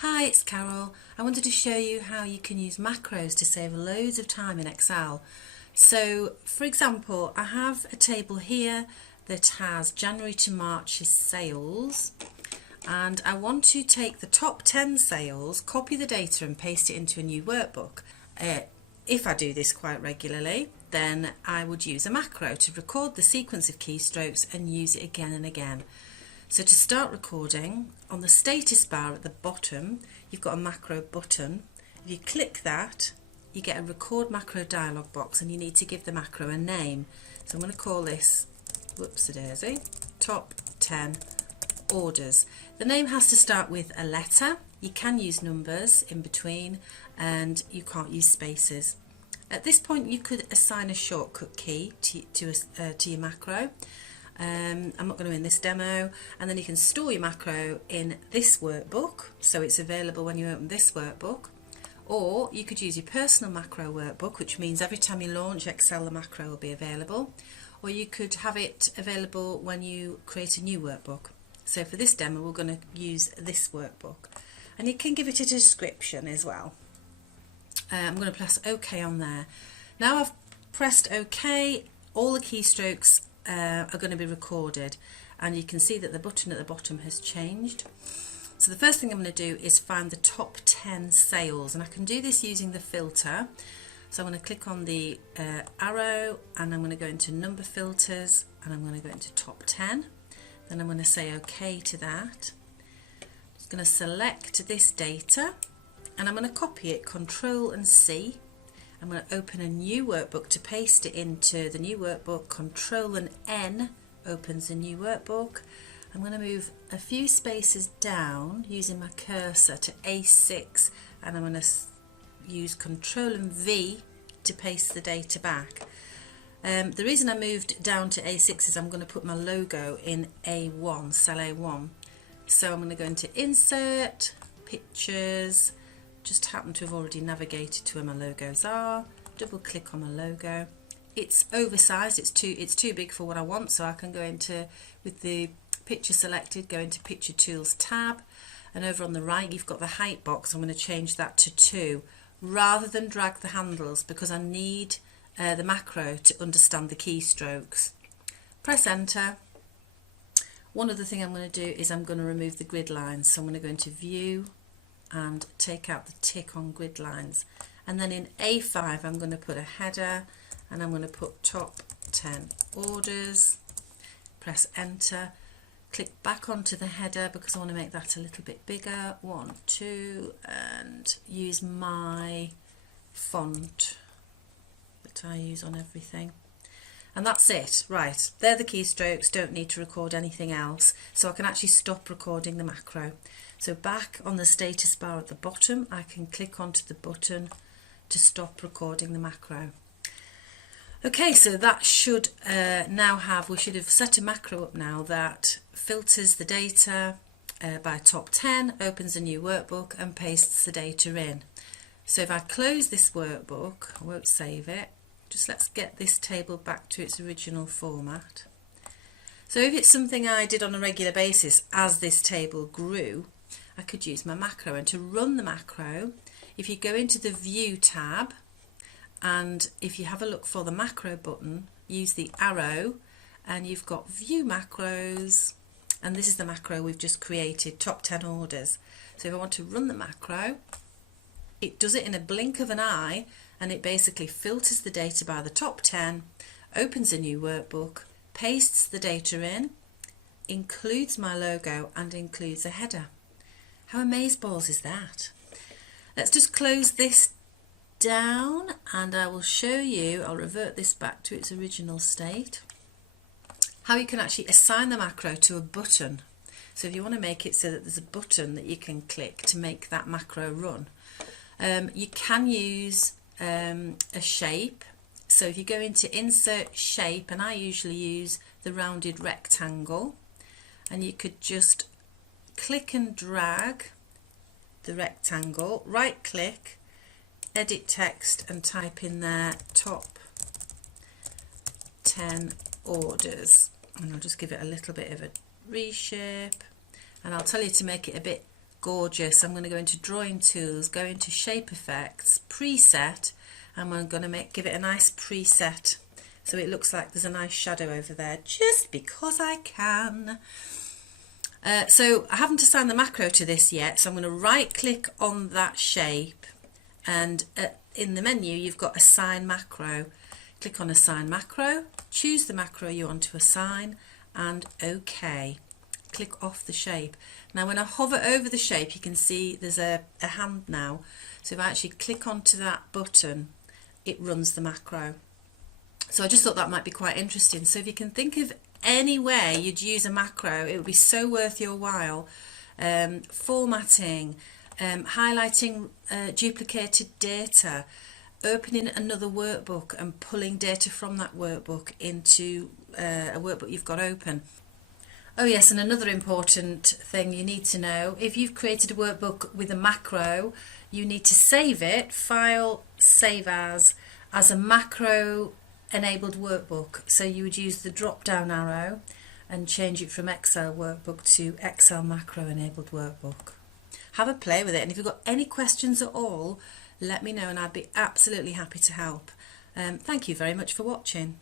Hi, it's Carol. I wanted to show you how you can use macros to save loads of time in Excel. So, for example, I have a table here that has January to March's sales, and I want to take the top 10 sales, copy the data and paste it into a new workbook. If I do this quite regularly, then I would use a macro to record the sequence of keystrokes and use it again and again. So to start recording, on the status bar at the bottom, you've got a macro button. If you click that, you get a record macro dialog box and you need to give the macro a name. So I'm going to call this, whoops-a-daisy, top 10 orders. The name has to start with a letter. You can use numbers in between and you can't use spaces. At this point you could assign a shortcut key to your macro. I'm not going to in this demo, and then you can store your macro in this workbook so it's available when you open this workbook, or you could use your personal macro workbook, which means every time you launch Excel the macro will be available, or you could have it available when you create a new workbook. So for this demo we're going to use this workbook, and you can give it a description as well. I'm going to press OK on there. Now I've pressed OK, all the keystrokes are going to be recorded, and you can see that the button at the bottom has changed. So the first thing I'm going to do is find the top 10 sales, and I can do this using the filter. So I'm going to click on the arrow, and I'm going to go into number filters, and I'm going to go into top 10. Then I'm going to say OK to that. I'm just going to select this data, and I'm going to copy it, Control and C. I'm going to open a new workbook to paste it into the new workbook. Control and N opens a new workbook. I'm going to move a few spaces down using my cursor to A6, and I'm going to use Control and V to paste the data back. The reason I moved down to A6 is I'm going to put my logo in A1, cell A1. So I'm going to go into Insert, Pictures. Just happen to have already navigated to where my logos are. Double click on my logo. It's oversized, it's too big for what I want, so I can go into, with the picture selected, go into Picture Tools tab, and over on the right you've got the height box. I'm going to change that to 2 rather than drag the handles, because I need the macro to understand the keystrokes. Press enter. One other thing I'm going to do is I'm going to remove the grid lines, so I'm going to go into View and take out the tick on grid lines, and then in A5 I'm going to put a header, and I'm going to put top 10 orders. Press enter, click back onto the header because I want to make that a little bit bigger, 1, 2, and use my font that I use on everything. And that's it. Right, they're the keystrokes, don't need to record anything else, so I can actually stop recording the macro. So back on the status bar at the bottom, I can click onto the button to stop recording the macro. Okay, so that should we should have set a macro up now that filters the data by top 10, opens a new workbook and pastes the data in. So if I close this workbook, I won't save it, just let's get this table back to its original format. So if it's something I did on a regular basis as this table grew, I could use my macro. And to run the macro, if you go into the View tab, and if you have a look for the macro button, use the arrow, and you've got View Macros, and this is the macro we've just created, top 10 orders. So if I want to run the macro, it does it in a blink of an eye, and it basically filters the data by the top 10, opens a new workbook, pastes the data in, includes my logo and includes a header. How amazeballs is that? Let's just close this down and I will show you, I'll revert this back to its original state, how you can actually assign the macro to a button. So if you want to make it so that there's a button that you can click to make that macro run, you can use a shape. So if you go into Insert Shape, and I usually use the rounded rectangle, and you could just click and drag the rectangle, right click, edit text and type in there top 10 orders, and I'll just give it a little bit of a reshape, and I'll tell you to make it a bit gorgeous. I'm going to go into drawing tools, go into shape effects, preset, and I'm going to give it a nice preset so it looks like there's a nice shadow over there, just because I can. So I haven't assigned the macro to this yet, so I'm going to right click on that shape, and in the menu you've got assign macro. Click on assign macro, choose the macro you want to assign, and OK. Click off the shape. Now when I hover over the shape you can see there's a hand now, so if I actually click onto that button it runs the macro. So I just thought that might be quite interesting. So if you can think of any way you'd use a macro, it would be so worth your while. Formatting, highlighting duplicated data, opening another workbook and pulling data from that workbook into a workbook you've got open. Oh yes, and another important thing you need to know, if you've created a workbook with a macro, you need to save it, File, Save As a macro enabled workbook. So you would use the drop down arrow and change it from Excel workbook to Excel macro enabled workbook. Have a play with it, and if you've got any questions at all, let me know and I'd be absolutely happy to help. Thank you very much for watching.